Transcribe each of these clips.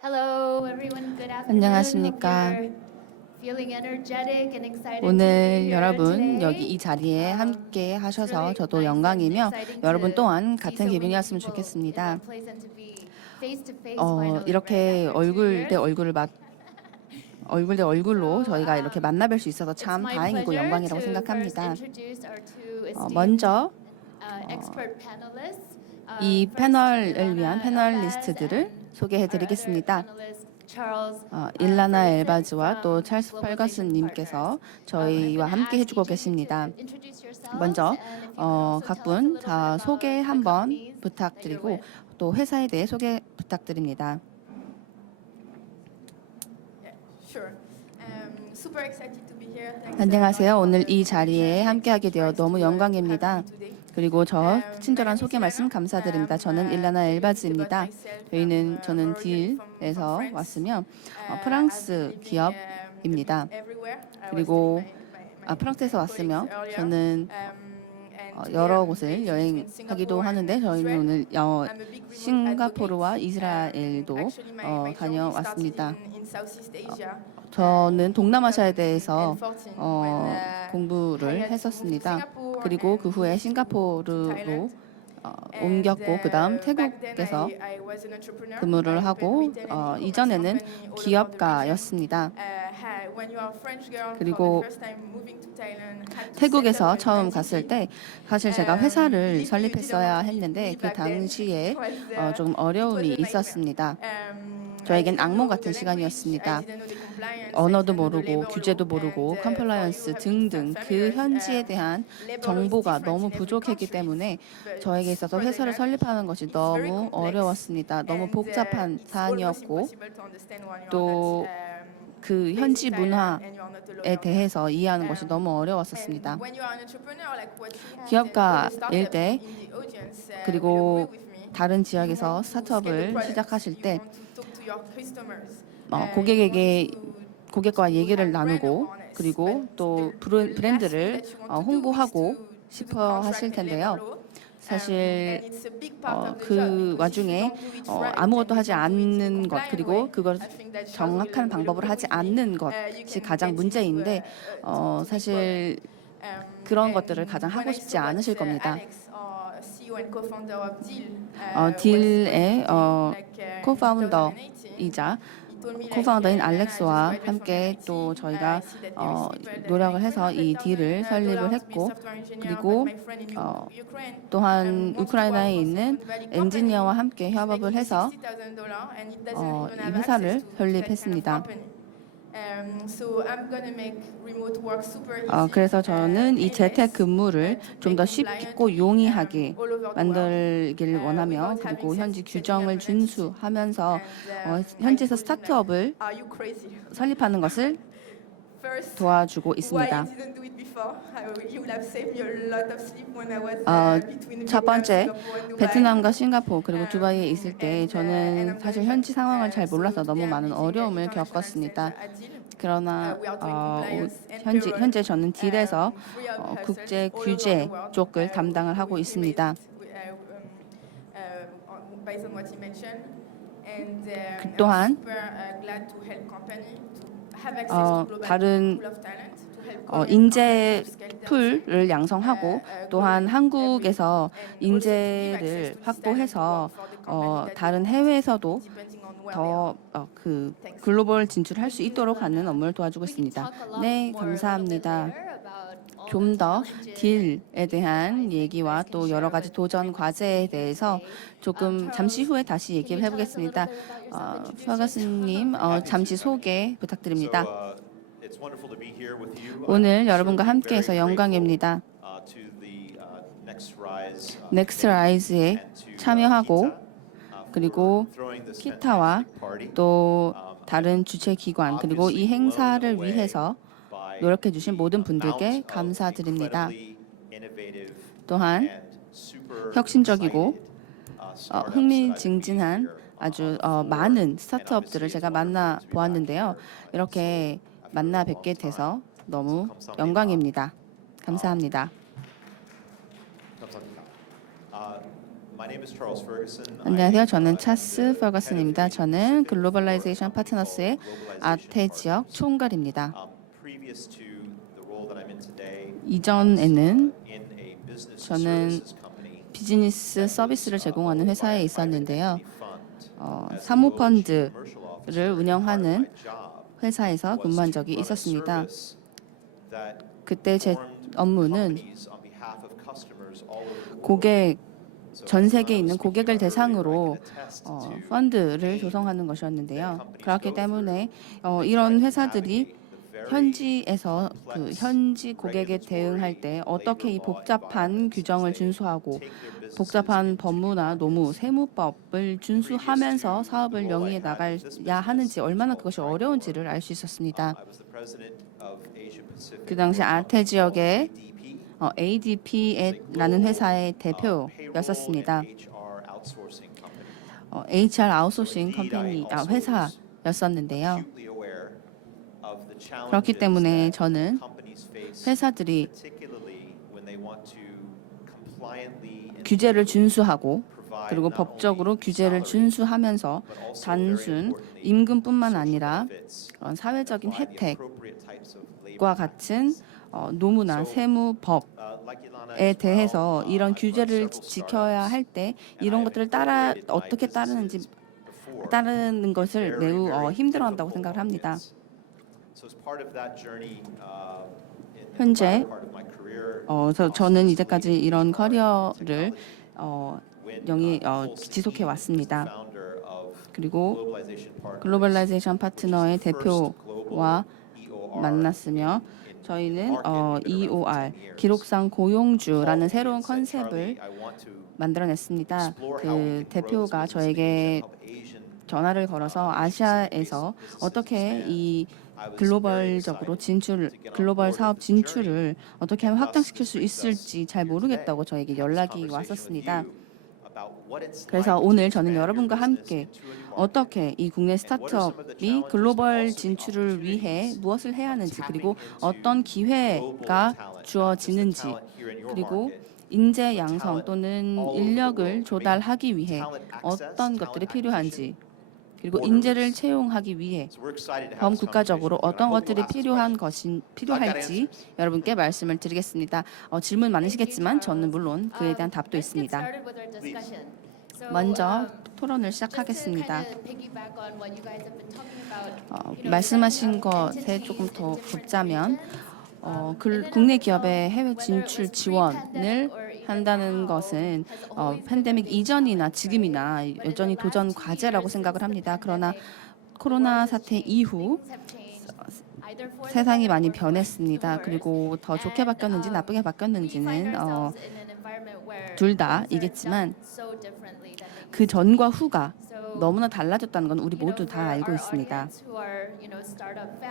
Hello, everyone. Good afternoon. 안녕하십니까. Hope you're feeling energetic and excited to be 오늘 here 여러분 여기 today. 이 자리에 함께 It's 하셔서 really 저도 nice and 영광이며 exciting 여러분 to 또한 see 같은 so many 기분이었으면 people in 좋겠습니다. one place and to be face to face finally, right? 이렇게 After 2 얼굴 대 years. 얼굴 대 얼굴로 So, 저희가 이렇게 만나뵐 수 있어서 it's 참 my 다행이고 pleasure 영광이라고 to first 생각합니다. introduce our two esteemed 먼저 expert panelists. 이 First, 패널을 위한 Ilana 패널리스트들을 Elbaz and our 소개해드리겠습니다. other panelist, Charles 일라나 Ferguson 엘바즈와 또 from 찰스 Globalization 팔거슨님께서 Partners. 저희와 I'm 함께 gonna 해주고 ask each of you 계십니다. to introduce yourselves 먼저 and if you could also tell us a 각분 little bit 자 about 소개 the 한번 companies that you're 부탁드리고 with. 또 회사에 대해 소개 부탁드립니다. Sure. Super excited to be here. Thanks 안녕하세요. everyone 오늘 for 이 the 자리에 invitation. 함께하게 되어 Thanks 너무 to have 영광입니다. me today. 그리고 저 친절한 My name 소개 is 말씀 Ilana. 감사드립니다. 저는 일라나 A little bit 엘바즈입니다. about myself. 저는 I'm originally 딜에서 from France. 왔으며 I've 프랑스 been living, 기업입니다. everywhere. I was 그리고 telling my 프랑스에서 왔으며 colleagues earlier. 저는 And today 여러 I'm 곳을 based between 여행하기도 Singapore 하는데 and 저희는 Israel. 오늘 I'm a big remote 싱가포르와 advocate. 이스라엘도 Actually, my journey 다녀왔습니다. started in Southeast Asia. 저는 동남아시아에 대해서 2014 공부를 when I had to move to 했었습니다. Singapore 그리고 그 and 후에 moved to 싱가포르로 Thailand. 옮겼고 그 다음 Back then 태국에서 I was an entrepreneur. 근무를 I 하고 opened retail and e-commerce 이전에는 company all over the 기업가였습니다. region. When you are a French girl for 그리고 the first time moving to Thailand, had to set 태국에서 up an 처음 entity. 갔을 때 사실 제가 회사를 Believe me, 설립했어야 you didn't 했는데 believe 그 back then. 당시에 It was, 조금 it was 어려움이 a nightmare. 있었습니다. I 저에겐 didn't 악몽 know 같은 the 시간이었습니다. language, I didn't know the compliance, I 언어도 didn't know the 모르고 labor 규제도 law, 모르고 and 컴플라이언스 for you have to 등등 be 그 familiar, 현지에 대한 labor law is 정보가 different 너무 in every 부족했기 country, 때문에 but 저에게 있어서 super 회사를 dynamic. 설립하는 것이 It's very 너무 complex, 어려웠습니다. 너무 and, 복잡한 it's almost 사안이었고 impossible to understand when you are 또 not, 그 based 현지 in Thailand 문화에 and you are not a lawyer. 대해서 이해하는 것이 너무 And 어려웠었습니다. when you are an entrepreneur, like what we have, 기업가일 and all the 때 startups in the audience, will 그리고 agree with me. 다른 You 지역에서 want to scale the 스타트업을 product. 시작하실 You 때 want to talk to your customers. 고객에게 You want to 고객과 얘기를 have brand 나누고 awareness. 그리고 But 또 the last thing 브랜드를 that you want to do is 홍보하고 to do 싶어 contract 하실 and 텐데요. labor law. 사실 And it's a big part of the job, 그 because if you 와중에 don't do it right 아무것도 and 하지 you don't do it in a 않는 것 compliant 그리고 way, 그걸 I think that Charles 정확한 will 방법을 agree 하지 with me. 않는 You 것이 can 가장 get 문제인데 into, 사실 그런 것들을 가장 하고 싶지 않으실 겁니다. CEO and co-founder of Deal, 딜의 like, 코파운더이자 코파운더인 알렉스와 함께 또 저희가 노력을 해서 이 딜을 설립을 했고 그리고 또한 우크라이나에 있는 엔지니어와 함께 협업을 해서 이 회사를 설립했습니다. 그래서 저는 이 재택 근무를 좀 더 쉽고 용이하게 만들기를 원하며 그리고 현지 규정을 준수하면서 현지에서 스타트업을 설립하는 것을 도와주고 있습니다. 첫 번째, 베트남과 싱가포르 그리고 두바이에 있을 때 저는 사실 현지 상황을 잘 몰라서 너무 많은 어려움을 겪었습니다. 그러나 현재 저는 딜에서 국제 규제 쪽을 담당을 하고 있습니다. 또한 다른 인재 풀을 양성하고 또한 한국에서 인재를 확보해서 다른 해외에서도 더 그 글로벌 진출할 수 있도록 하는 업무를 도와주고 있습니다. 네, 감사합니다. 좀 더 딜에 대한 얘기와 또 여러 가지 도전 과제에 대해서 조금 잠시 후에 다시 얘기를 해보겠습니다. 퍼거슨님, 잠시 소개 부탁드립니다. 오늘 여러분과 함께해서 영광입니다. 넥스트 라이즈에 참여하고 그리고 키타와 또 다른 주최 기관 그리고 이 행사를 위해서 노력해 주신 모든 분들께 감사드립니다. 또한 혁신적이고 흥미진진한 아주 많은 스타트업들을 제가 만나 보았는데요. 이렇게 만나 뵙게 돼서 너무 영광입니다. 감사합니다. 안녕하세요. 저는 차스 퍼거슨입니다. 저는 글로벌라이제이션 파트너스의 아태 지역 총괄입니다. 이전에는 저는 비즈니스 서비스를 제공하는 회사에 있었는데요. 사모펀드를 운영하는 회사에서 근무한 적이 있었습니다. 그때 제 업무는 전 세계에 있는 고객을 대상으로 펀드를 조성하는 것이었는데요. 그렇기 때문에 이런 회사들이 현지에서 그 현지 고객에 대응할 때 어떻게 이 복잡한 규정을 준수하고 복잡한 법무나 노무, 세무법을 준수하면서 사업을 영위해 나가야 하는지 얼마나 그것이 어려운지를 알 수 있었습니다. 그 당시 아태 지역의 ADP라는 회사의 대표였었습니다. HR 아웃소싱 회사였었는데요. 그렇기 때문에 저는 회사들이 규제를 준수하고 그리고 법적으로 규제를 준수하면서 단순 임금뿐만 아니라 그런 사회적인 혜택과 같은 노무나 세무법에 대해서 이런 규제를 지켜야 할 때 이런 것들을 어떻게 따르는 것을 매우 힘들어한다고 생각을 합니다. 현재 저는 이제까지 이런 커리어를 지속해 왔습니다. 그리고 글로벌라이제이션 파트너의 대표와 만났으며 저희는 EOR 기록상 고용주라는 새로운 컨셉을 만들어냈습니다. 그 대표가 저에게 전화를 걸어서 아시아에서 어떻게 이 글로벌 사업 진출을 어떻게 하면 확장시킬 수 있을지 잘 모르겠다고 저에게 연락이 왔었습니다. 그래서 오늘 저는 여러분과 함께 어떻게 이 국내 스타트업이 글로벌 진출을 위해 무엇을 해야 하는지 그리고 어떤 기회가 주어지는지 그리고 인재 양성 또는 인력을 조달하기 위해 어떤 것들이 필요한지 그리고 인재를 채용하기 위해 범국가적으로 어떤 것들이 필요할지 여러분께 말씀을 드리겠습니다. 질문 많으시겠지만 저는 물론 그에 대한 답도 있습니다. 먼저 토론을 시작하겠습니다. 말씀하신 것에 조금 더 붙자면 국내 기업의 해외 진출 지원을 한다는 것은 팬데믹 이전이나 지금이나 여전히 도전 과제라고 생각을 합니다. 그러나 코로나 사태 이후 세상이 많이 변했습니다. 그리고 더 좋게 바뀌었는지 나쁘게 바뀌었는지는 둘 다이겠지만 그 전과 후가 너무나 달라졌다는 건 우리 모두 다 알고 있습니다.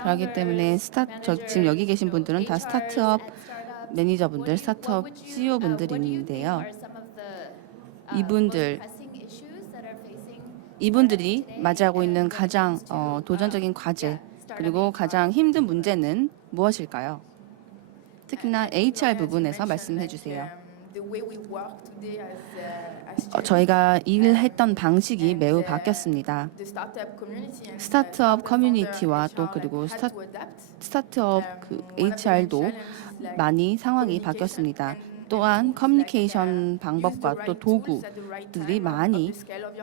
그렇기 때문에 지금 여기 계신 분들은 다 스타트업 매니저분들, 스타트업 CEO분들인데요. 이분들이 맞이하고 있는 가장 도전적인 과제 그리고 가장 힘든 문제는 무엇일까요? 특히나 HR 부분에서 말씀해 주세요. 저희가 일했던 방식이 매우 바뀌었습니다. 스타트업 커뮤니티와 또 그리고 스타트업 HR도 많이 상황이 바뀌었습니다. 또한 커뮤니케이션 방법과 또 도구들이 많이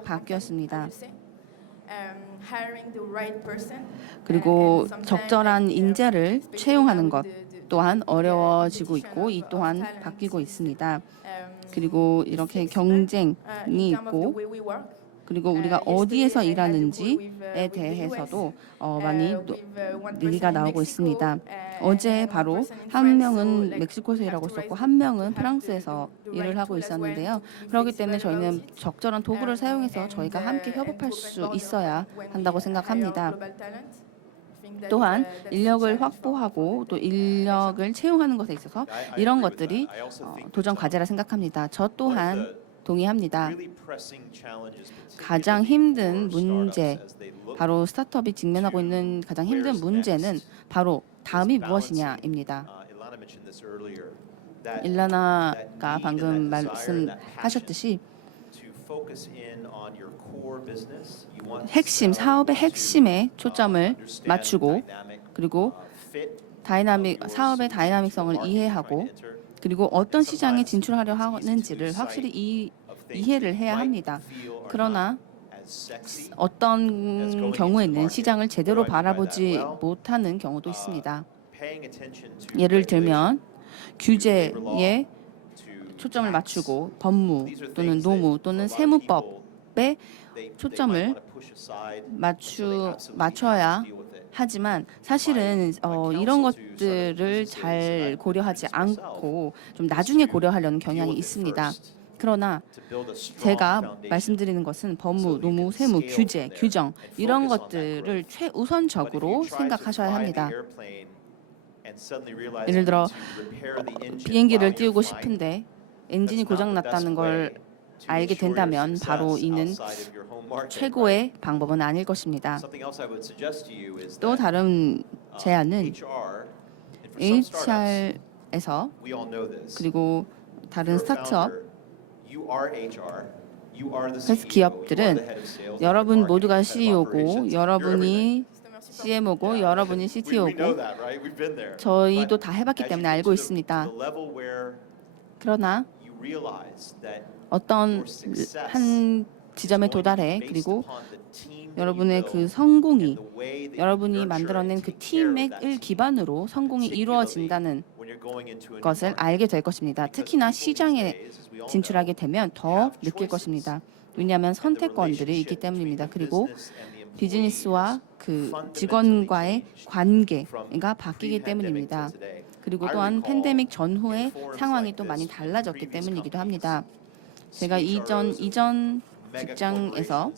바뀌었습니다. 그리고 적절한 인재를 채용하는 것 또한 어려워지고 있고 이 또한 바뀌고 있습니다. 그리고 이렇게 경쟁이 있고 그리고 우리가 어디에서 일하는지에 대해서도 많이 얘기가 나오고 있습니다. 어제 바로 한 명은 멕시코에서 일하고 있었고 한 명은 프랑스에서 일을 하고 있었는데요. 그렇기 때문에 저희는 적절한 도구를 사용해서 저희가 함께 협업할 수 있어야 한다고 생각합니다. 또한 인력을 확보하고 또 인력을 채용하는 것에 있어서 이런 것들이 도전 과제라 생각합니다. 저 또한 동의합니다. 가장 힘든 문제, 바로 스타트업이 직면하고 있는 가장 힘든 문제는 바로 다음이 무엇이냐입니다. 일라나가 방금 말씀하셨듯이 핵심 사업의 핵심에 초점을 맞추고 그리고 사업의 다이나믹성을 이해하고 그리고 어떤 시장에 진출하려 하는지를 확실히 이해를 해야 합니다. 그러나 어떤 경우에는 시장을 제대로 바라보지 못하는 경우도 있습니다. 예를 들면 규제에 초점을 맞추고 법무 또는 노무 또는 세무법에 초점을 맞춰야 하지만 사실은 이런 것들을 잘 고려하지 않고 좀 나중에 고려하려는 경향이 있습니다. 그러나 제가 말씀드리는 것은 법무, 노무, 세무, 규제, 규정 이런 것들을 최우선적으로 생각하셔야 합니다. 예를 들어 비행기를 띄우고 싶은데 엔진이 고장났다는 걸 알게 된다면 바로 이는 최고의 방법은 아닐 것입니다. 또 다른 제안은 HR에서 그리고 다른 스타트업 기업들은 여러분 모두가 CEO고 여러분이 CMO고 여러분이 CTO고 저희도 다 해봤기 때문에 알고 있습니다. 그러나 어떤 한 지점에 도달해 그리고 여러분의 그 성공이 여러분이 만들어낸 그 팀을 기반으로 성공이 이루어진다는 것을 알게 될 것입니다. 특히나 시장에 진출하게 되면 더 느낄 것입니다. 왜냐하면 선택권들이 있기 때문입니다. 그리고 비즈니스와 그 직원과의 관계가 바뀌기 때문입니다. 그리고 또한 팬데믹 전후의 상황이 또 많이 달라졌기 때문이기도 합니다. 제가 이전 직장에서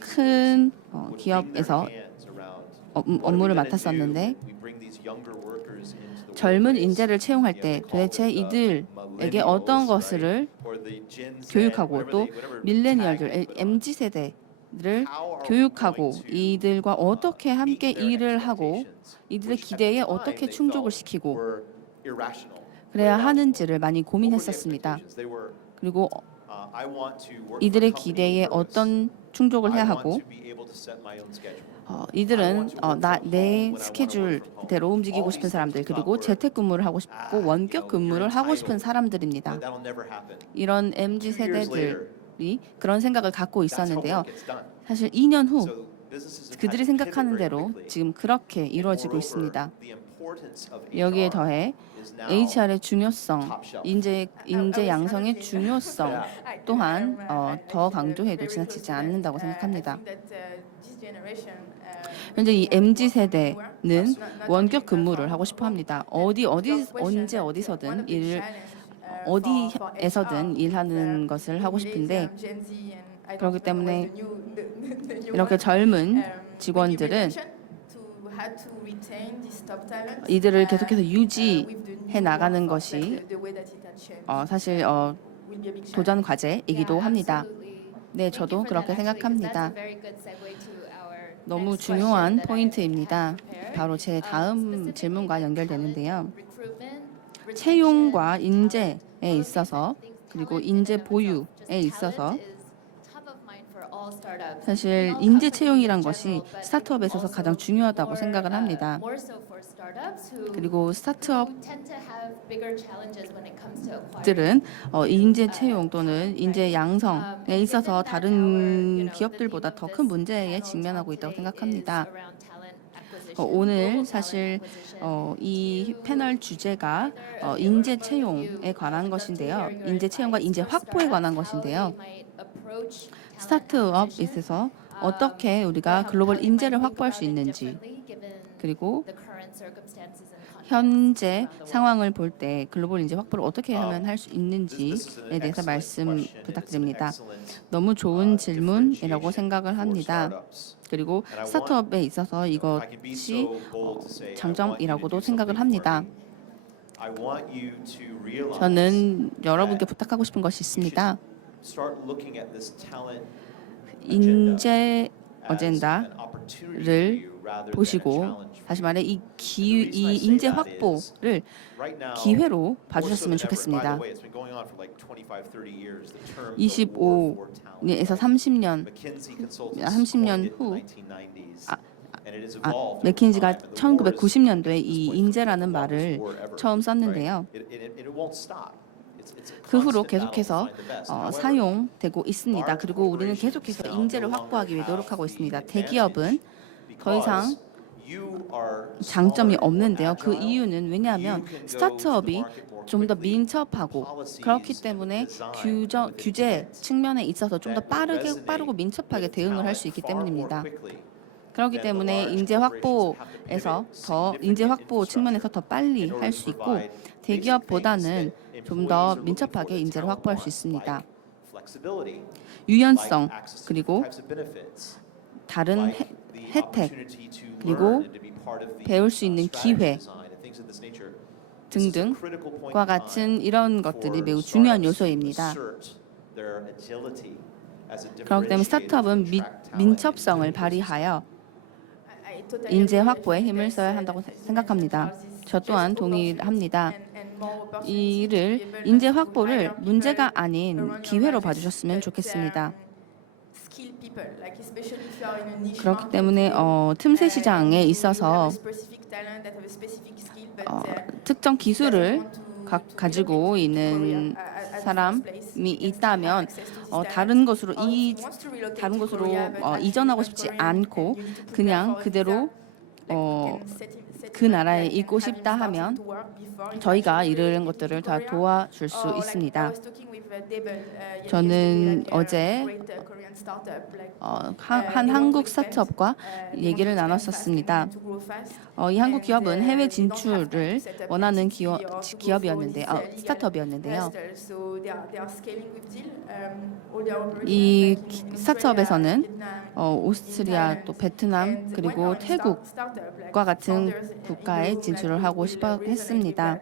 큰 기업에서 업무를 맡았었는데 젊은 인재를 채용할 때 도대체 이들에게 어떤 것을 교육하고 또 밀레니얼들, MZ 세대를 교육하고 이들과 어떻게 함께 일을 하고 이들의 기대에 어떻게 충족을 시키고 그래야 하는지를 많이 고민했었습니다. 그리고 이들의 기대에 어떤 충족을 해야 하고 이들은 내 스케줄대로 움직이고 싶은 사람들 그리고 재택근무를 하고 싶고 원격 근무를 하고 싶은 사람들입니다. 이런 MZ 세대들이 그런 생각을 갖고 있었는데요. 사실 2년 후 그들이 생각하는 대로 지금 그렇게 이루어지고 있습니다. 여기에 더해 HR의 중요성, 인재 양성의 중요성 또한 더 강조해도 지나치지 않는다고 생각합니다. 현재 이 MZ 세대는 원격 근무를 하고 싶어 합니다. 언제 어디서든 어디에서든 일하는 것을 하고 싶은데 그렇기 때문에 이렇게 젊은 직원들은 이들을 계속해서 유지해 나가는 것이 사실 도전 과제이기도 합니다. 네, 저도 그렇게 생각합니다. 너무 중요한 포인트입니다. 바로 제 다음 질문과 연결되는데요. 채용과 인재에 있어서 그리고 인재 보유에 있어서 사실 인재 채용이란 것이 스타트업에 있어서 가장 중요하다고 생각을 합니다. 그리고 스타트업들은 인재 채용 또는 인재 양성에 있어서 다른 기업들보다 더 큰 문제에 직면하고 있다고 생각합니다. 오늘 사실 이 패널 주제가 인재 채용에 관한 것인데요. 인재 채용과 인재 확보에 관한 것인데요. 스타트업에 있어서 어떻게 우리가 글로벌 인재를 확보할 수 있는지 그리고 현재 상황을 볼 때 글로벌 인재 확보를 어떻게 하면 할 수 있는지에 대해서 말씀 부탁드립니다. 너무 좋은 질문이라고 생각을 합니다. 그리고 스타트업에 있어서 이것이 장점이라고도 생각을 합니다. 저는 여러분께 부탁하고 싶은 것이 있습니다. 인재 어젠다를 보시고 다시 말해 이 인재 확보를 기회로 봐주셨으면 좋겠습니다. 25에서 30년 후 맥킨지가 1990년도에 이 인재라는 말을 처음 썼는데요. 그 후로 계속해서 사용되고 있습니다. 그리고 우리는 계속해서 인재를 확보하기 위해 노력하고 있습니다. 대기업은 더 이상 장점이 없는데요. 그 이유는 왜냐하면 스타트업이 좀 더 민첩하고 그렇기 때문에 규제 측면에 있어서 좀 더 빠르고 민첩하게 대응을 할 수 있기 때문입니다. 그렇기 때문에 인재 확보 측면에서 더 빨리 할 수 있고 대기업보다는 좀 더 민첩하게 인재를 확보할 수 있습니다. 유연성 그리고 다른 혜택 그리고 배울 수 있는 기회 등등과 같은 이런 것들이 매우 중요한 요소입니다. 그렇기 때문에 스타트업은 민첩성을 발휘하여 인재 확보에 힘을 써야 한다고 생각합니다. 저 또한 동의합니다. 인재 확보를 문제가 아닌 기회로 봐주셨으면 좋겠습니다. 그렇기 때문에 틈새 시장에 있어서 특정 기술을 가지고 있는 사람이 있다면 다른 곳으로 이전하고 싶지 않고 그냥 그대로 그 나라에 있고 싶다 하면 저희가 이런 것들을 다 도와줄 수 있습니다. 저는 어제 한 한국 스타트업과 얘기를 나눴었습니다. 이 한국 기업은 해외 진출을 원하는 스타트업이었는데요. 이 스타트업에서는 오스트리아, 또 베트남 그리고 태국과 같은 국가에 진출을 하고 싶어 했습니다.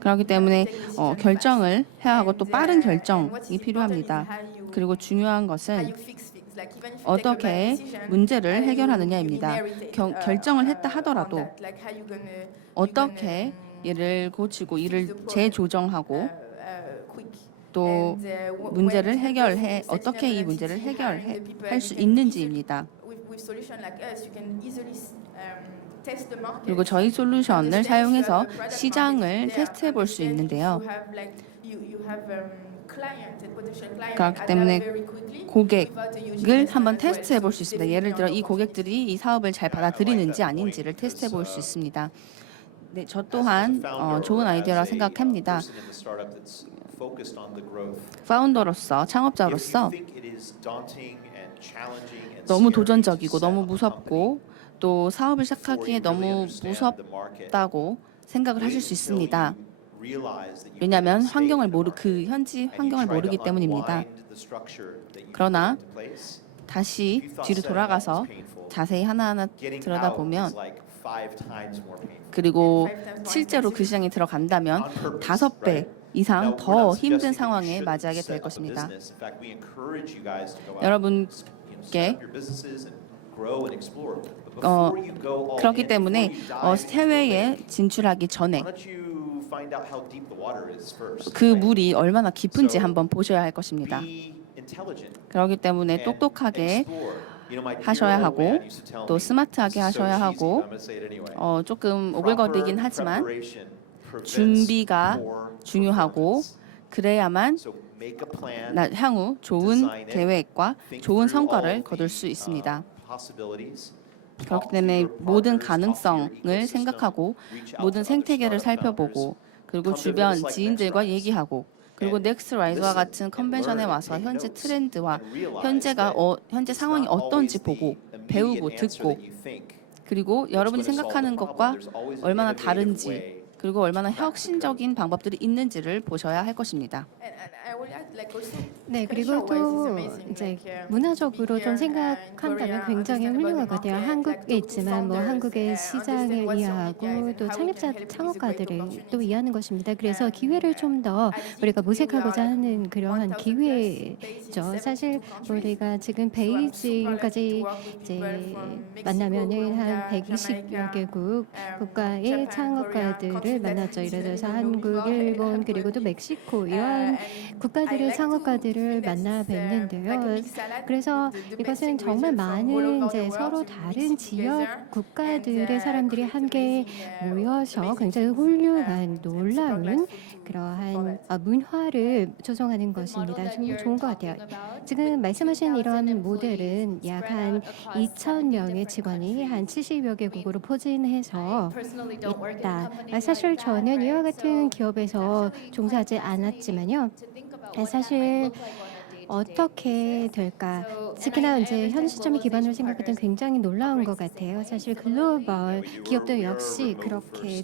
그렇기 때문에 결정을 해야 하고 또 빠른 결정이 필요합니다. 그리고 중요한 것은 어떻게 문제를 해결하느냐입니다. 결정을 했다 하더라도 어떻게 이를 고치고 이를 재조정하고 또 문제를 어떻게 이 문제를 해결할 수 있는지입니다. 그리고 저희 솔루션을 사용해서 시장을 테스트해 볼 수 있는데요. 그렇기 때문에 고객을 한번 테스트해 볼 수 있습니다. 예를 들어 이 고객들이 이 사업을 잘 받아들이는지 아닌지를 테스트해 볼 수 있습니다. 네, 저 또한 좋은 아이디어라 생각합니다. 파운더로서, 창업자로서 너무 도전적이고 너무 무섭고 또 사업을 시작하기에 너무 무섭다고 생각을 하실 수 있습니다. 왜냐하면 그 현지 환경을 모르기 때문입니다. 그러나 다시 뒤로 돌아가서 자세히 하나하나 들여다보면 그리고 실제로 그 시장에 들어간다면 5배 이상 더 힘든 상황에 맞이하게 될 것입니다. 여러분께 그렇기 때문에 해외에 진출하기 전에 그 물이 얼마나 깊은지 한번 보셔야 할 것입니다. 그렇기 때문에 똑똑하게 하셔야 하고 또 스마트하게 하셔야 하고 조금 오글거리긴 하지만 준비가 중요하고 그래야만 향후 좋은 계획과 좋은 성과를 거둘 수 있습니다. 그렇기 때문에 모든 가능성을 생각하고 모든 생태계를 살펴보고 그리고 주변 지인들과 얘기하고 그리고 넥스트라이즈와 같은 컨벤션에 와서 현재 트렌드와 현재 상황이 어떤지 보고 배우고 듣고 그리고 여러분이 생각하는 것과 얼마나 다른지 그리고 얼마나 혁신적인 방법들이 있는지를 보셔야 할 것입니다. And I would add, like, also 네, 그리고 또 이제 문화적으로 좀 생각한다면 굉장히 훌륭할 것 같아요. 한국에 있지만 뭐 한국의 시장을 이해하고 또 창립자 창업가들을 또 이해하는 것입니다. 그래서 기회를 좀 더 우리가 모색하고자 하는 그러한 기회죠. 사실 우리가 지금 베이징까지 이제 만나면은 한 120여 개국 국가의 창업가들을 만났죠. 예를 들어서 한국, 일본 그리고 또 멕시코 이러한 국가들의 창업가들을 만나 뵀는데요. 그래서 이것은 정말 많은 이제 서로 다른 지역 국가들의 사람들이 함께 모여서 굉장히 훌륭한 놀라운 그러한 문화를 조성하는 것입니다. 좀 좋은 것 같아요. 지금 말씀하신 이런 모델은 약 한 2,000명의 직원이 한 70여 개국으로 포진해서 있다. 사실 저는 이와 같은 기업에서 종사하지 않았지만요. 사실 어떻게 될까? 특히나 이제 현 시점의 기반으로 생각할 땐 굉장히 놀라운 것 같아요. 사실 글로벌 기업도 역시 그렇게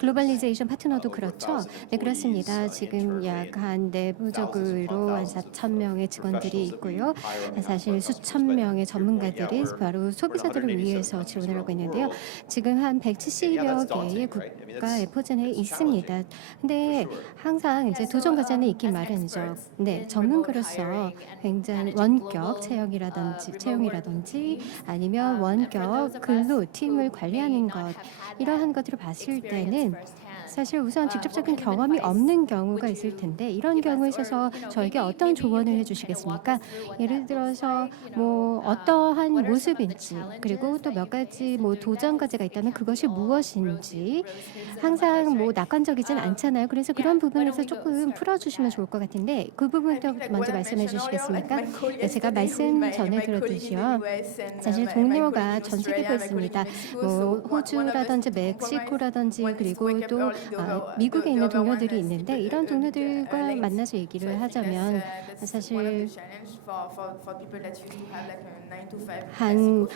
글로벌리제이션 파트너도 그렇죠. 네, 그렇습니다. 지금 약 한 내부적으로 한 4,000명의 직원들이 있고요. 사실 수천 명의 전문가들이 바로 소비자들을 위해서 지원을 하고 있는데요. 지금 한 170여 개의 국가에 포진해 있습니다. 근데 항상 이제 도전 과제는 있긴 마련이죠. 네, 전문가로서 굉장히 원격 채용이라든지 아니면 원격 근로 팀을 관리하는 것 이러한 것들을 봤을 때는 사실 우선 직접적인 경험이 없는 경우가 있을 텐데 이런 경우에 있어서 저에게 어떤 조언을 해주시겠습니까? 예를 들어서 뭐 어떠한 모습인지 그리고 또 몇 가지 뭐 도전 과제가 있다면 그것이 무엇인지 항상 뭐 낙관적이진 않잖아요. 그래서 그런 부분에서 조금 풀어주시면 좋을 것 같은데 그 부분도 먼저 말씀해 주시겠습니까? 네, 제가 말씀 전에 들었듯이요. 사실 동료가 전 세계에 있습니다. 뭐 호주라든지 멕시코라든지 그리고 또 미국에 있는 동료들이 있는데 이런 동료들과 만나서 얘기를 하자면 사실 한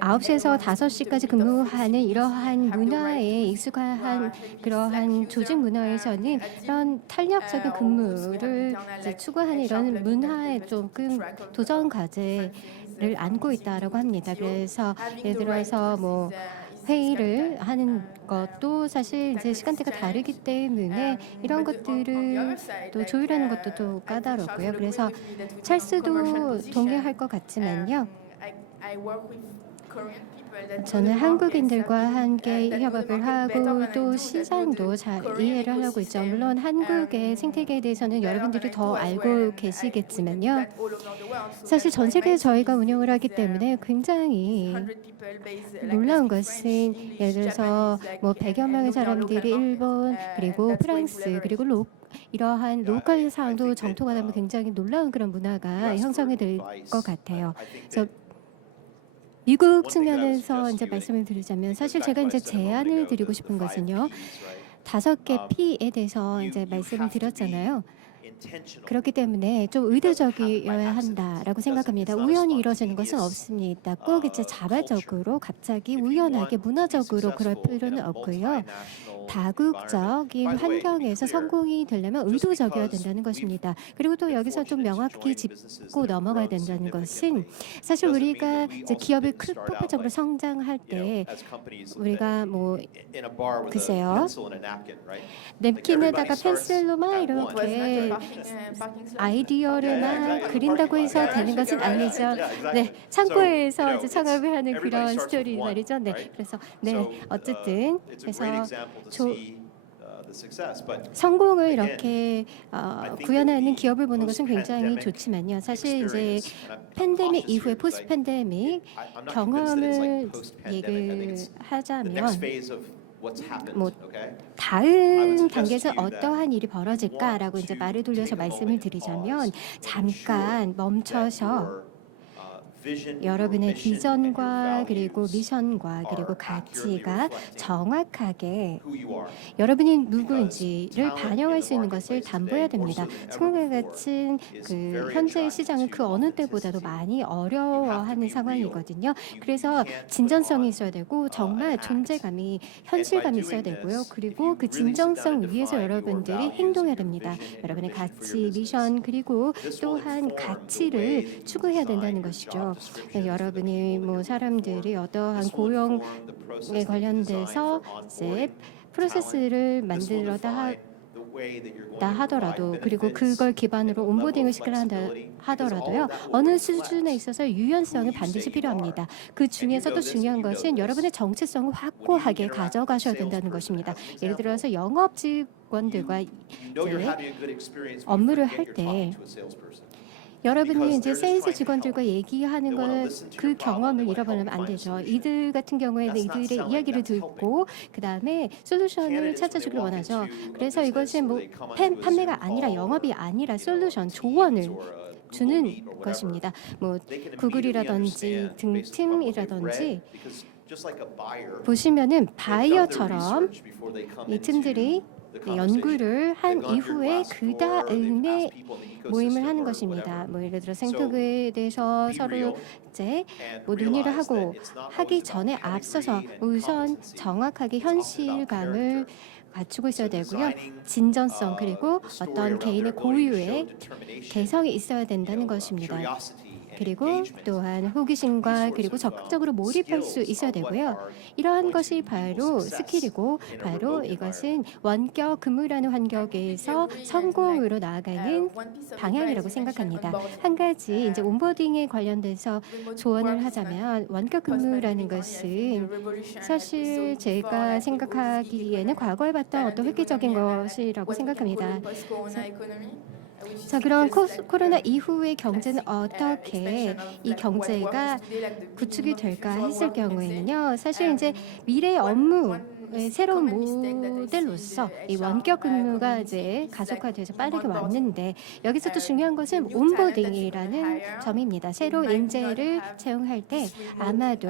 9시에서 5시까지 근무하는 이러한 문화에 익숙한 그러한 조직 문화에서는 이런 탄력적인 근무를 이제 추구하는 이런 문화에 조금 도전 과제를 안고 있다라고 합니다. 그래서 예를 들어서 뭐 회의를 하는 것도 사실 이제 시간대가 다르기 때문에 이런 것들을 또 조율하는 것도 또 까다롭고요. 그래서 찰스도 동의할 것 같지만요. 저는 한국인들과 함께 협업을 하고 또 시장도 잘 이해를 하고 있죠. 물론 한국의 생태계에 대해서는 여러분들이 더 알고 계시겠지만요. 사실 전 세계에 저희가 운영을 하기 때문에 굉장히 놀라운 것은 예를 들어서 뭐 100여 명의 사람들이 일본 그리고 프랑스 그리고 이러한 로컬 사항도 정통하다면 굉장히 놀라운 그런 문화가 형성이 될 것 같아요. 그래서 미국 측면에서 이제 말씀을 드리자면 사실 제가 이제 제안을 드리고 싶은 것은요. 5개 P에 대해서 이제 말씀을 드렸잖아요. 그렇기 때문에 좀 의도적이어야 한다라고 생각합니다. 우연히 이루어지는 것은 없습니다. 꼭 이제 자발적으로 갑자기 우연하게 문화적으로 그럴 필요는 없고요. 다국적인 환경에서 성공이 되려면 의도적이어야 된다는 것입니다. 그리고 또 여기서 좀 명확히 짚고 넘어가야 된다는 것은 사실 우리가 이제 기업이 폭발적으로 성장할 때 우리가 뭐 글쎄요. 냅킨에다가 펜슬로 막 이렇게 아이디어를 막 그린다고 해서 되는 것은 아니죠. 네, 창고에서 이제 창업을 하는 그런 스토리 말이죠. 네, 그래서 네, 어쨌든 그래서 성공을 이렇게 구현하는 기업을 보는 것은 굉장히 좋지만요. 사실 이제 팬데믹 이후에 포스트 팬데믹 경험을 얘기를 하자면 뭐 다음 단계에서 어떠한 일이 벌어질까라고 이제 말을 돌려서 말씀을 드리자면 잠깐 멈춰서 여러분의 비전과 그리고 미션과 그리고 가치가 정확하게 여러분이 누구인지를 반영할 수 있는 것을 담보해야 됩니다. 중국과 같은 그 현재 시장은 그 어느 때보다도 많이 어려워하는 상황이거든요. 그래서 진전성이 있어야 되고 정말 존재감이 현실감이 있어야 되고요. 그리고 그 진정성 위에서 여러분들이 행동해야 됩니다. 여러분의 가치, 미션 그리고 또한 가치를 추구해야 된다는 것이죠. 여러분이 뭐 사람들이 어떠한 고용에 관련돼서 이제 프로세스를 만들어다 하더라도 그리고 그걸 기반으로 온보딩을 시키려 하더라도요. 어느 수준에 있어서 유연성이 반드시 필요합니다. 그 중에서도 중요한 것은 여러분의 정체성을 확고하게 가져가셔야 된다는 것입니다. 예를 들어서 영업 직원들과 이제 업무를 할 때 여러분이 이제 세일즈 직원들과 얘기하는 걸 그 경험을 잃어버리면 안 되죠. 이들 같은 경우에는 이들의 이야기를 듣고 그 다음에 솔루션을 찾아주길 원하죠. 그래서 이것은 뭐 판매가 아니라 영업이 아니라 솔루션, 조언을 주는 것입니다. 뭐 구글이라든지 등 팀이라든지 보시면은 바이어처럼 이 팀들이 연구를 한 이후에 그 다음에 모임을 하는 것입니다. 뭐 예를 들어 생태계에 대해서 서로 이제 뭐 논의를 하기 전에 앞서서 우선 정확하게 현실감을 갖추고 있어야 되고요. 진전성 그리고 어떤 개인의 고유의 개성이 있어야 된다는 것입니다. 그리고 또한 호기심과 그리고 적극적으로 몰입할 수 있어야 되고요. 이러한 것이 바로 스킬이고 바로 이것은 원격 근무라는 환경에서 성공으로 나아가는 방향이라고 생각합니다. 한 가지 이제 온보딩에 관련돼서 조언을 하자면 원격 근무라는 것은 사실 제가 생각하기에는 과거에 봤던 어떤 획기적인 것이라고 생각합니다. 자, 그럼 코로나 이후의 경제는 어떻게 이 경제가 구축이 될까 했을 경우에는요. 사실 이제 미래의 업무 새로운 모델로서 이 원격 근무가 이제 가속화돼서 빠르게 왔는데 여기서 또 중요한 것은 온보딩이라는 점입니다. 새로운 인재를 채용할 때 아마도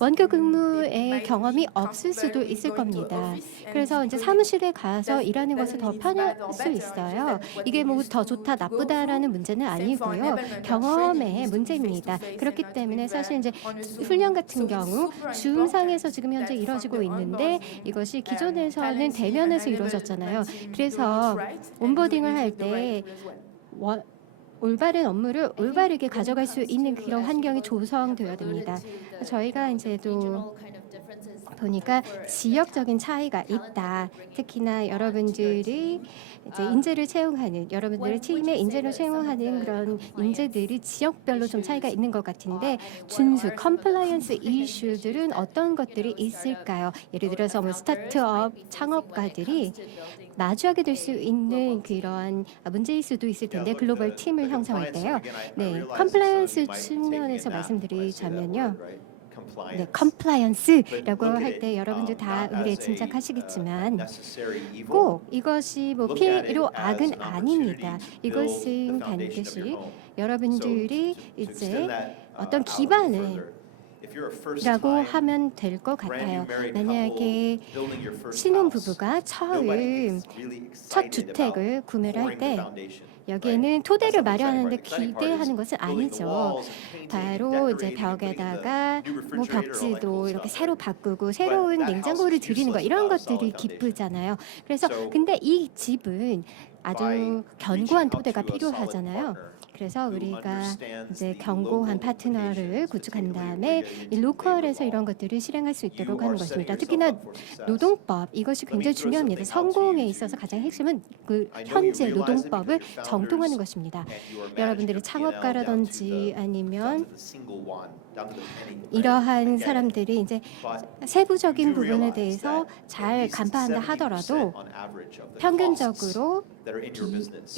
원격 근무의 경험이 없을 수도 있을 겁니다. 그래서 이제 사무실에 가서 일하는 것을 더 편할 수 있어요. 이게 뭐 더 좋다 나쁘다라는 문제는 아니고요. 경험의 문제입니다. 그렇기 때문에 사실 이제 훈련 같은 경우 줌상에서 지금 현재 이루어지고 있는데 이것이 기존에서는 대면에서 이루어졌잖아요. 그래서 온보딩을 할 때 올바른 업무를 올바르게 가져갈 수 있는 그런 환경이 조성되어야 됩니다. 저희가 이제 또 보니까 지역적인 차이가 있다. 특히나 여러분들이 이제 인재를 채용하는 여러분들의 팀의 인재를 채용하는 그런 인재들이 지역별로 좀 차이가 있는 것 같은데 준수, 컴플라이언스 이슈들은 어떤 것들이 있을까요? 예를 들어서 뭐 스타트업 창업가들이 마주하게 될 수 있는 그런 문제일 수도 있을 텐데 글로벌 팀을 형성할 때요. 네, 컴플라이언스 측면에서 말씀드리자면요. 네, 컴플라이언스라고 할 때 여러분들 다 의뢰 짐작하시겠지만 꼭 이것이 뭐 필요 악은 아닙니다. 이것은 반드시 여러분들이 이제 어떤 기반을 라고 하면 될 것 같아요. 만약에 신혼부부가 첫 주택을 구매를 할 때 여기에는 토대를 마련하는데 기대하는 것은 아니죠. 바로 이제 벽에다가 뭐 벽지도 이렇게 새로 바꾸고 새로운 냉장고를 들이는 거 이런 것들이 기쁘잖아요. 그래서 근데 이 집은 아주 견고한 토대가 필요하잖아요. 그래서 우리가 이제 견고한 파트너를 구축한 다음에 이 로컬에서 이런 것들을 실행할 수 있도록 하는 것입니다. 특히나 노동법 이것이 굉장히 중요합니다. 성공에 있어서 가장 핵심은 그 현재 노동법을 정통하는 것입니다. 여러분들이 창업가라든지 아니면 이러한 사람들이 이제 세부적인 부분에 대해서 잘 간파한다 하더라도 평균적으로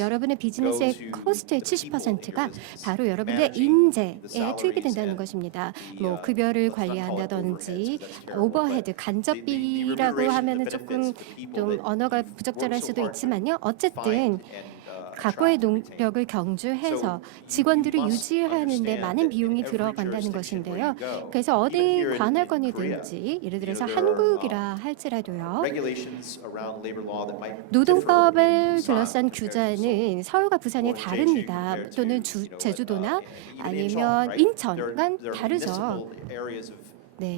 여러분의 비즈니스의 코스트의 70%가 바로 여러분의 인재에 투입이 된다는 것입니다. 뭐 급여를 관리한다든지 오버헤드 간접비라고 하면은 조금 좀 언어가 부적절할 수도 있지만요. 어쨌든 각고의 노력을 경주해서 직원들을 유지하는 데 많은 비용이 들어간다는 것인데요. 그래서 어디 관할권이든지 예를 들어서 한국이라 할지라도요. 노동법을 둘러싼 규제는 서울과 부산이 다릅니다. 또는 제주도나 아니면 인천과 다르죠. 네,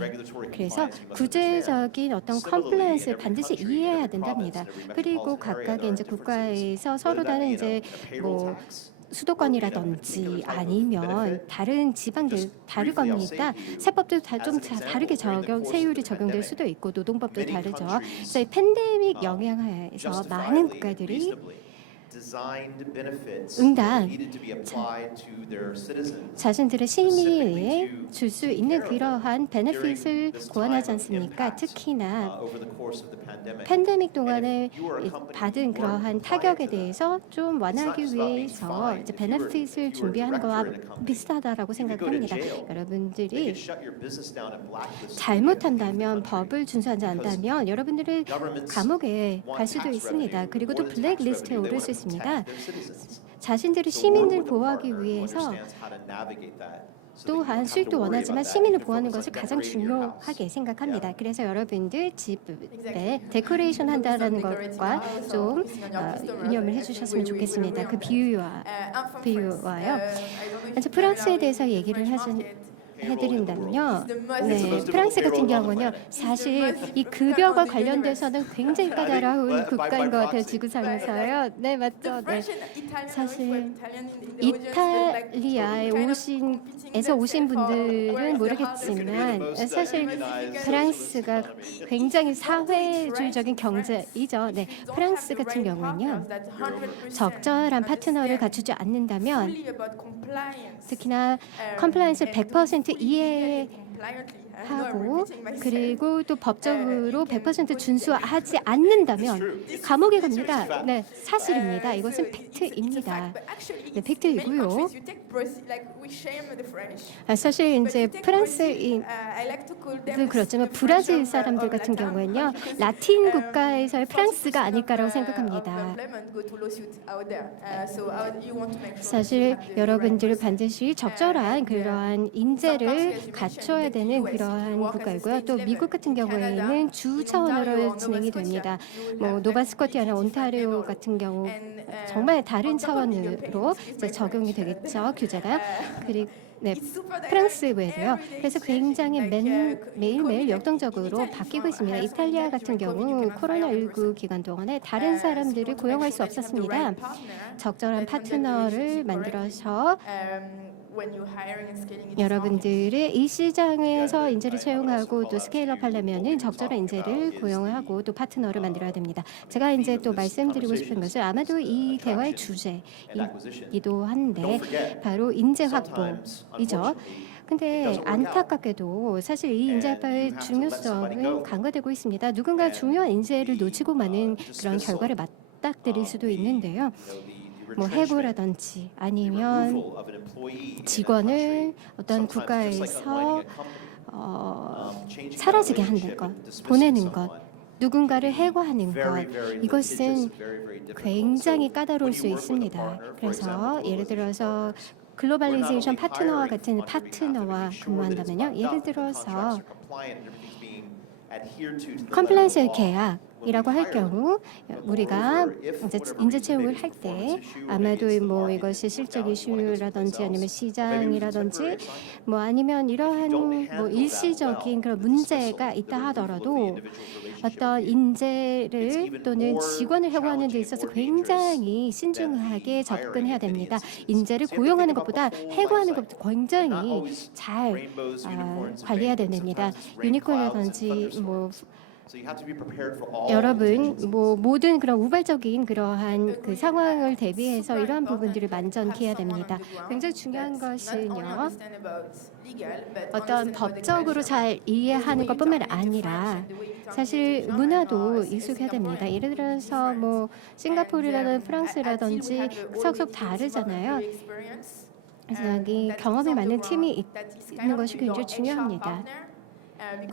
그래서 구체적인 어떤 컴플라이언스를 반드시 이해해야 된답니다. 그리고 각각의 이제 국가에서 서로 다른 이제 뭐 수도권이라든지 아니면 다른 지방들 다를 겁니다. 세법도 좀 다르게 세율이 적용될 수도 있고 노동법도 다르죠. 그래서 이 팬데믹 영향하에서 많은 국가들이 응당 자신들의 시민에 줄 수 있는 그러한 베네핏을 구원하지 않습니까? 특히나 팬데믹 동안에 받은 그러한 타격에 대해서 좀 완화하기 위해서 이제 베네핏을 준비하는 거와 비슷하다라고 생각합니다. 여러분들이 잘못한다면 법을 준수하지 않다면 여러분들이 감옥에 갈 수도 있습니다. 그리고 또 블랙리스트에 오를 수 있습니다. 자신들이 시민을 보호하기 위해서 또한 수익도 원하지만 시민을 보호하는 것을 가장 중요하게 생각합니다. 그래서 여러분들 집에 데코레이션 한다라는 것과 좀 유념을 해주셨으면 좋겠습니다. 그 비유와요. 이제 프랑스에 대해서 얘기를 해드린다면요. 네, 프랑스 같은 경우는요. 사실 이 급여가 관련돼서는 굉장히 까다로운 국가인 것 같아요. 지구상에서요. 네, 맞죠. 네. 사실 이탈리아에 오신 분들은 모르겠지만 사실 프랑스가 굉장히 사회주의적인 경제이죠. 네, 프랑스 같은 경우는요. 적절한 파트너를 갖추지 않는다면 특히나 컴플라이언스를 100% 이해하고 그리고 또 법적으로 100% 준수하지 않는다면 감옥에 갑니다. 네, 사실입니다. 이것은 팩트입니다. 네, 팩트이고요. 사실 이제 프랑스인은 그렇지만 브라질 사람들 같은 경우에는요, 라틴 국가에서의 프랑스가 아닐까라고 생각합니다. 사실 여러분들 반드시 적절한 그러한 인재를 갖춰야 되는 그러한 국가이고요. 또 미국 같은 경우에는 주 차원으로 진행이 됩니다. 뭐 노바스코티아나 온타리오 같은 경우 정말 다른 차원으로 이제 적용이 되겠죠, 규제가. 그리고 네, 프랑스 외에도요. 그래서 굉장히 매일매일 역동적으로 바뀌고 있습니다. 이탈리아 같은 경우 코로나19 기간 동안에 다른 사람들을 고용할 수 없었습니다. 적절한 파트너를 만들어서 여러분들의 이 시장에서 인재를 채용하고 또 스케일업 하려면은 적절한 인재를 고용하고 또 파트너를 만들어야 됩니다. 제가 이제 또 말씀드리고 싶은 것은 아마도 이 대화의 주제이기도 한데 바로 인재 확보이죠. 근데 안타깝게도 사실 이 인재 확보의 중요성은 강화되고 있습니다. 누군가 중요한 인재를 놓치고 마는 그런 결과를 맞닥뜨릴 수도 있는데요. 뭐 해고라든지 아니면 직원을 어떤 국가에서 사라지게 하는 것, 보내는 것, 누군가를 해고하는 것, 이것은 굉장히 까다로울 수 있습니다. 그래서 예를 들어서 글로벌리제이션 파트너와 같은 파트너와 근무한다면요. 예를 들어서 컴플라이언스 계약이라고 할 경우 우리가 이제 인재 채용을 할 때 아마도 뭐 이것이 실적 이슈라든지 아니면 시장이라든지 뭐 아니면 이러한 뭐 일시적인 그런 문제가 있다 하더라도 어떤 인재를 또는 직원을 해고하는 데 있어서 굉장히 신중하게 접근해야 됩니다. 인재를 고용하는 것보다 해고하는 것도 굉장히 잘 관리해야 됩니다. 유니콘이라든지 뭐 여러분 뭐 모든 그런 우발적인 그러한 그 상황을 대비해서 이러한 부분들을 만전케해야 됩니다. 굉장히 중요한 것은요. 어떤 법적으로 잘 이해하는 것뿐만 아니라 사실 문화도 익숙해야 됩니다. 예를 들어서 뭐 싱가포르라든지 프랑스라든지 속속 다르잖아요. 그래서 여기 경험이 많은 팀이 있는 것이 굉장히 중요합니다.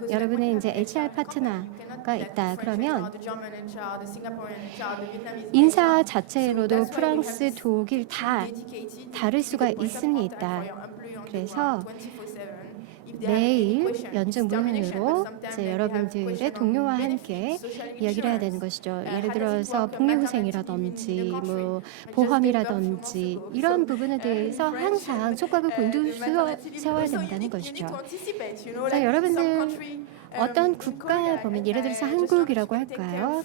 여러분의 이제 HR 파트너가 있다 그러면 인사 자체로도 프랑스, 독일 다 다를 수가 있습니다. 그래서 매일 연중 무휴로 이제 여러분들의 동료와 함께 이야기를 해야 되는 것이죠. 예를 들어서 복리후생이라든지 뭐 보험이라든지 이런 부분에 대해서 항상 촉각을 곤두세워야 된다는 것이죠. 자, 여러분들 어떤 국가에 보면 예를 들어서 한국이라고 할까요?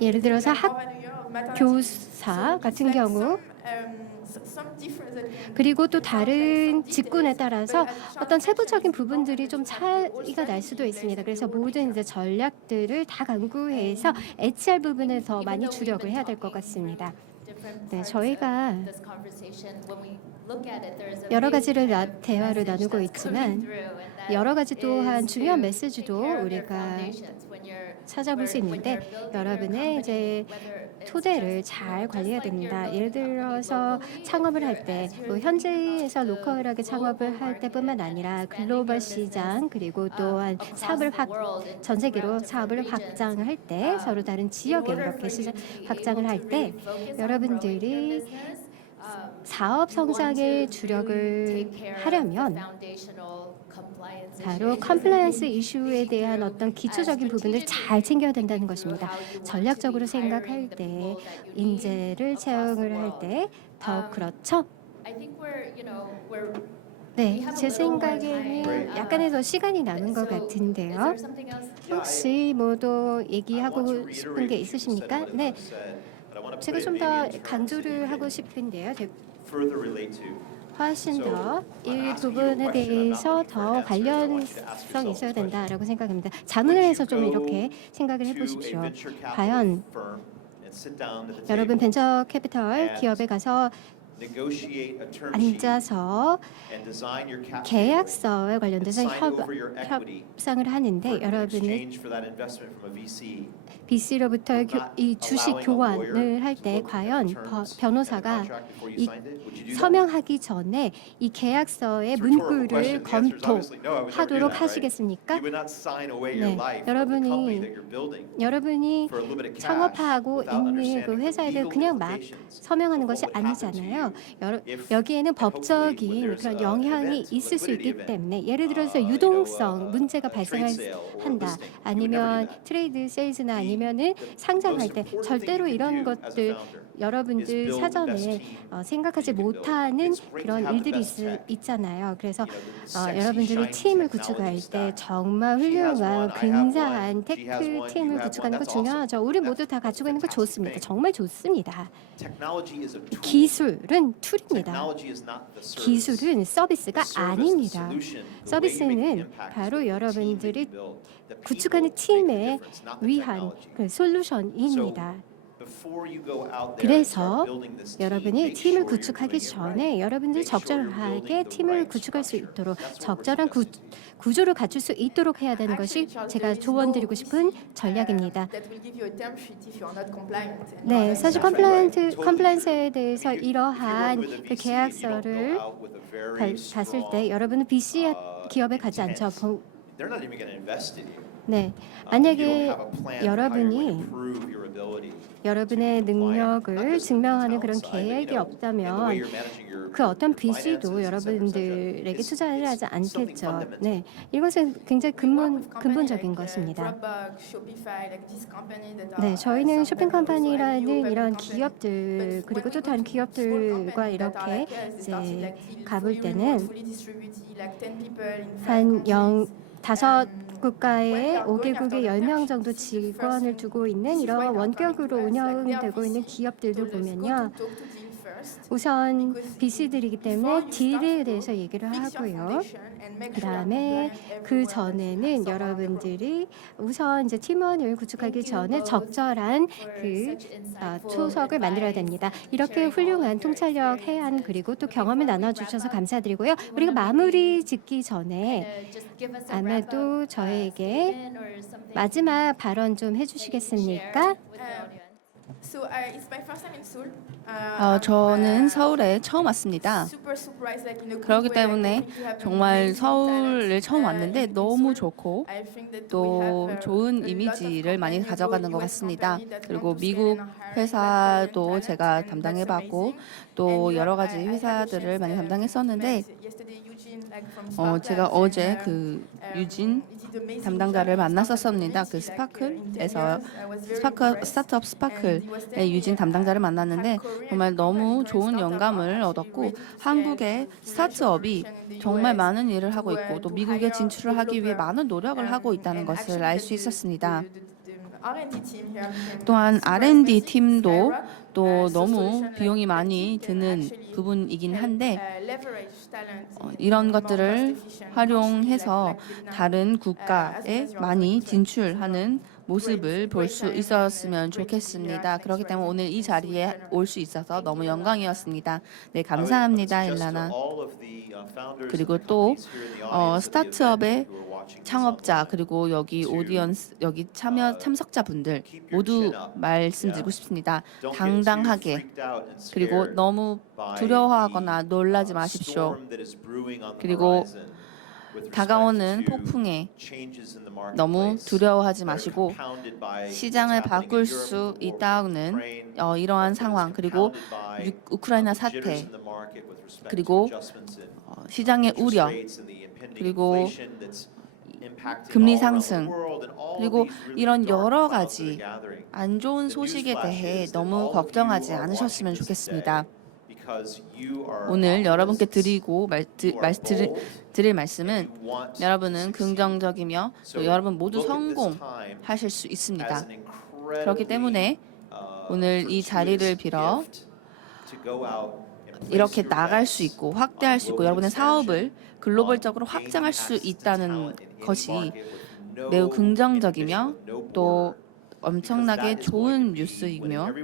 예를 들어서 학교사 같은 경우 그리고 또 다른 직군에 따라서 어떤 세부적인 부분들이 좀 차이가 날 수도 있습니다. 그래서 모든 이제 전략들을 다 강구해서 HR 부분에 더 많이 주력을 해야 될 것 같습니다. 네, 저희가 여러 가지를 대화를 나누고 있지만 여러 가지 또한 중요한 메시지도 우리가 찾아볼 수 있는데 여러분의 이제 토대를 잘 관리해야 됩니다. 예를 들어서 창업을 할 때 뭐 현지에서 로컬하게 창업을 할 때뿐만 아니라 글로벌 시장 그리고 또한 전 세계로 사업을 확장을 할 때 서로 다른 지역에 이렇게 시장 확장을 할 때 여러분들이 사업 성장에 주력을 하려면 바로 컴플라이언스 이슈에 대한 어떤 기초적인 부분을 잘 챙겨야 된다는 것입니다. 전략적으로 생각할 때, 인재를 채용을 할 때 더 그렇죠? 네, 제 생각에는 약간의 더 시간이 남은 것 같은데요. 혹시 뭐 또 얘기하고 싶은 게 있으십니까? 네, 제가 좀 더 강조를 하고 싶은데요. 훨씬 더 이 부분에 대해서 더 관련성이 있어야 된다라고 생각합니다. 자문을 해서 좀 이렇게 생각을 해보십시오. 과연 여러분 벤처 캐피털 기업에 가서 앉아서 계약서에 관련돼서 협상을 하는데 여러분이 BC로부터 이 주식 교환을 할 때 과연 변호사가 서명하기 전에 이 계약서의 문구를 검토하도록 하시겠습니까? 네, 여러분이 창업하고 있는 그 회사에 그냥 막 서명하는 것이 아니잖아요. 여기에는 법적인 그런 영향이 있을 수 있기 때문에 예를 들어서 유동성 문제가 발생한다. 아니면 트레이드 세일즈나 아니면은 상장할 때 절대로 이런 것들 여러분들 사전에 생각하지 못하는 그런 일들이 있잖아요. 그래서 여러분들이 팀을 구축할 때 정말 훌륭한 근사한 테크 팀을 구축하는 거 중요하죠. 우리 모두 다 갖추고 있는 거 좋습니다. 정말 좋습니다. 기술은 툴입니다. 기술은 서비스가 아닙니다. 서비스는 바로 여러분들이 구축하는 팀에 위한 그 솔루션입니다. 그래서 여러분이 팀을 구축하기 전에 여러분들이 적절하게 팀을 구축할 수 있도록 적절한 구조를 갖출 수 있도록 해야 되는 것이 제가 조언드리고 싶은 전략입니다. 네, 사실 컴플라이언스에 대해서 이러한 그 계약서를 봤을 때 여러분은 BC 기업에 가지 않죠. 네, 만약에 여러분의 능력을 증명하는 그런 계획이 없다면 그 어떤 BC도 여러분들에게 투자를 하지 않겠죠. 네, 이것은 굉장히 근본적인 것입니다. 네, 저희는 쇼핑 컴퍼니라는 이런 기업들 그리고 또 다른 기업들과 이렇게 이제 가볼 때는 한 5국가에 5개국에 10명 정도 직원을 두고 있는 이런 원격으로 운영되고 있는 기업들도 보면요. 우선 BC들이기 때문에 딜에 대해서 얘기를 하고요. 그다음에 그 전에는 여러분들이 우선 이제 팀원을 구축하기 전에 적절한 그 초석을 만들어야 됩니다. 이렇게 훌륭한 통찰력, 해안 그리고 또 경험을 나눠주셔서 감사드리고요. 우리가 마무리 짓기 전에 아마도 저에게 마지막 발언 좀 해주시겠습니까? So it's my first time in Seoul. 저는 서울에 처음 왔습니다. Super surprised, like in a good 그렇기 way, 때문에 like, I think you have 정말 amazing 서울을 talent, 처음 왔는데 in 너무 Seoul. 좋고 I think that we 또 have, 좋은 a lot of 이미지를 많이 companies, 가져가는 것 US 같습니다. company that 그리고 want to 미국 scale and hire 회사도 Korean 제가 talent, and that's 담당해봤고 amazing. 또 And 여러 가지 I had a 회사들을 chance, 많이 to 담당했었는데 meet yesterday Eugene, like, from Spark 제가 Labs, 어제 and, 그 유진 he did amazing 담당자를 job in 만났었습니다. 그 startup community, like, in 10 스파클에서 years. I was very impressed. 스타트업 And he was 스파클의 telling me, 유진 담당자를 만났는데 how Korean 정말 companies, 너무 Korean 좋은 startups are 영감을 actually 얻었고 ready to scale 한국의 to financial 스타트업이 corruption in the 정말 US, 많은 일을 하고 to, 있고 또 to 미국에 hire 진출을 하기 위해 developer. 많은 노력을 하고 있다는 And 것을 actually 알 수 있었습니다. the R&D team here became 또한 super R&D expensive, 팀도 Skyrock. 또 So 너무 solution 비용이 like 많이 that can 드는 actually 부분이긴 help, 한데 leverage talent in 이런 more 것들을 cost-efficient 활용해서 country like Vietnam. 다른 As 국가에 long as you are 많이 doing so. 진출하는 모습을 볼 great 수 time 있었으면 and great to be here. 좋겠습니다. Thanks 그렇기 for 때문에 오늘 이 inviting me. 자리에 올 수 있어서 너무 영광이었습니다. 네, 감사합니다, 일라나. 그리고 또 스타트업의 창업자 그리고 여기 오디언스 여기 참석자분들 모두 말씀드리고 싶습니다. 당당하게 그리고 너무 두려워하거나 놀라지 마십시오. 그리고 다가오는 폭풍에 너무 두려워하지 마시고 시장을 바꿀 수 있다는 이러한 상황 그리고 우크라이나 사태 그리고 시장의 우려 그리고 금리 상승 그리고 이런 여러 가지 안 좋은 소식에 대해 너무 걱정하지 않으셨으면 좋겠습니다. 오늘 여러분께 드릴 말씀은 여러분은 긍정적이며 또 여러분 모두 성공하실 수 있습니다. 그렇기 때문에 오늘 이 자리를 빌어 이렇게 나갈 수 있고 확대할 수 있고 여러분의 사업을 글로벌적으로 확장할 수 있다는 것이 매우 긍정적이며 또 엄청나게 좋은 뉴스이며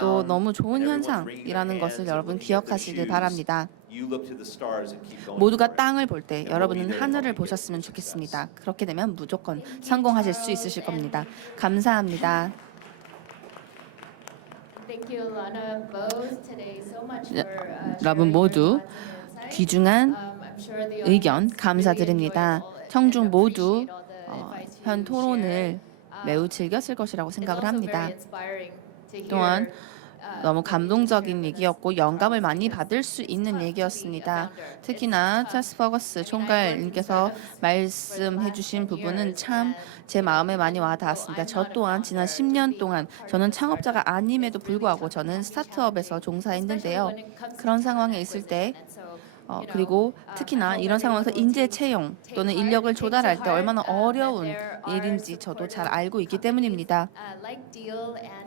또 너무 좋은 현상이라는 것을 여러분 기억하시길 바랍니다. 모두가 땅을 볼 때 여러분은 하늘을 보셨으면 좋겠습니다. 그렇게 되면 무조건 성공하실 수 있으실 겁니다. 감사합니다. Thank you, Lana, both today so much for 여러분 sharing 모두 your thoughts and insights. 귀중한 I'm sure the 의견 audience 감사드립니다. really enjoyed all 청중 and 모두 appreciate all the advice 현 you 토론을 shared. 매우 즐겼을 것이라고 It's 생각을 also 합니다. very inspiring to hear, 또한 너무 what you just shared 감동적인 with us, 얘기였고 영감을 Charles, 많이 because 받을 수 it's 있는 tough to be a 얘기였습니다. founder. 특히나 It's tough. 찰스 퍼거스 총괄님께서 말씀해 주신 부분은 참 제 마음에 많이 와 닿았습니다. 저 또한 지난 10년 동안 저는 창업자가 아님에도 불구하고 저는 스타트업에서 종사했는데요. 그런 상황에 있을 때 그리고 특히나 이런 상황에서 인재 채용 또는 인력을 조달할 때 얼마나 어려운 일인지 저도 잘 알고 있기 때문입니다.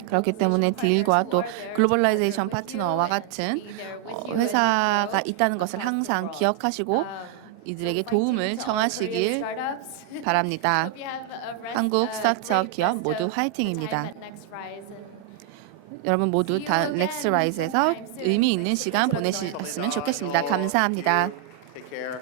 그렇기 때문에 딜과 또 글로벌라이제이션 파트너와 같은 회사가 있다는 것을 항상 기억하시고 이들에게 도움을 청하시길 바랍니다. 한국 스타트업 기업 모두 화이팅입니다. 여러분 모두 다 넥스트 라이즈에서 의미 있는 시간 보내셨으면 좋겠습니다. 감사합니다. Take care.